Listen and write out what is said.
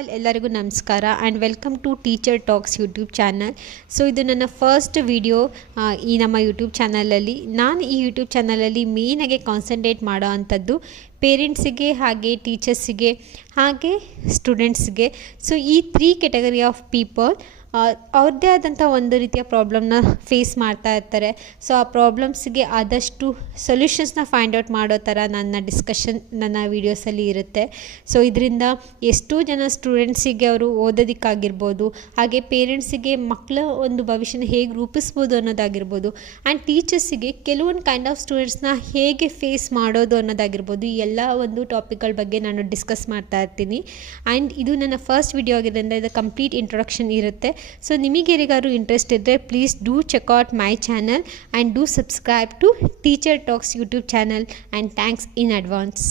All ಎಲ್ಲರಿಗೂ ನಮಸ್ಕಾರ and welcome to teacher talks YouTube channel. So ಇದು ನನ್ನ ಫಸ್ಟ್ ವಿಡಿಯೋ ಈ ನಮ್ಮ ಯೂಟ್ಯೂಬ್ ಚಾನಲಲ್ಲಿ. ನಾನು ಈ ಯೂಟ್ಯೂಬ್ ಚಾನಲಲ್ಲಿ ಮೇಯ್ನಾಗೆ ಕಾನ್ಸಂಟ್ರೇಟ್ ಮಾಡೋ ಅಂಥದ್ದು ಪೇರೆಂಟ್ಸಿಗೆ ಹಾಗೆ ಟೀಚರ್ಸಿಗೆ ಹಾಗೆ ಸ್ಟೂಡೆಂಟ್ಸ್ಗೆ. ಸೊ ಈ 3 ಕ್ಯಾಟಗರಿ ಆಫ್ ಪೀಪಲ್ ಅವ್ರದ್ದೇ ಆದಂಥ ಒಂದು ರೀತಿಯ ಪ್ರಾಬ್ಲಮ್ನ ಫೇಸ್ ಮಾಡ್ತಾ ಇರ್ತಾರೆ. ಸೊ ಆ ಪ್ರಾಬ್ಲಮ್ಸ್ಗೆ ಆದಷ್ಟು ಸೊಲ್ಯೂಷನ್ಸ್ನ ಫೈಂಡ್ ಔಟ್ ಮಾಡೋ ಥರ ನನ್ನ ಡಿಸ್ಕಷನ್ ನನ್ನ ವೀಡಿಯೋಸಲ್ಲಿ ಇರುತ್ತೆ. ಸೊ ಇದರಿಂದ ಎಷ್ಟೋ ಜನ ಸ್ಟೂಡೆಂಟ್ಸಿಗೆ ಅವರು ಓದೋದಕ್ಕಾಗಿರ್ಬೋದು, ಹಾಗೆ ಪೇರೆಂಟ್ಸಿಗೆ ಮಕ್ಕಳ ಒಂದು ಭವಿಷ್ಯನ ಹೇಗೆ ರೂಪಿಸ್ಬೋದು ಅನ್ನೋದಾಗಿರ್ಬೋದು, ಆ್ಯಂಡ್ ಟೀಚರ್ಸಿಗೆ ಕೆಲವೊಂದು ಕೈಂಡ್ ಆಫ್ ಸ್ಟೂಡೆಂಟ್ಸ್ನ ಹೇಗೆ ಫೇಸ್ ಮಾಡೋದು ಅನ್ನೋದಾಗಿರ್ಬೋದು, ಈ ಎಲ್ಲ ಒಂದು ಟಾಪಿಕ್ಗಳ ಬಗ್ಗೆ ನಾನು ಡಿಸ್ಕಸ್ ಮಾಡ್ತಾ ಇರ್ತೀನಿ. ಆ್ಯಂಡ್ ಇದು ನನ್ನ ಫಸ್ಟ್ ವಿಡಿಯೋ ಆಗಿರೋದ್ರಿಂದ ಇದು ಕಂಪ್ಲೀಟ್ ಇಂಟ್ರೊಡಕ್ಷನ್ ಇರುತ್ತೆ. ಸೊ ನಿಮಗೆ ಯಾರಿಗಾದ್ರು ಇಂಟ್ರೆಸ್ಟ್ ಇದ್ದರೆ please do check out my channel and do subscribe to teacher talks YouTube channel and thanks in advance.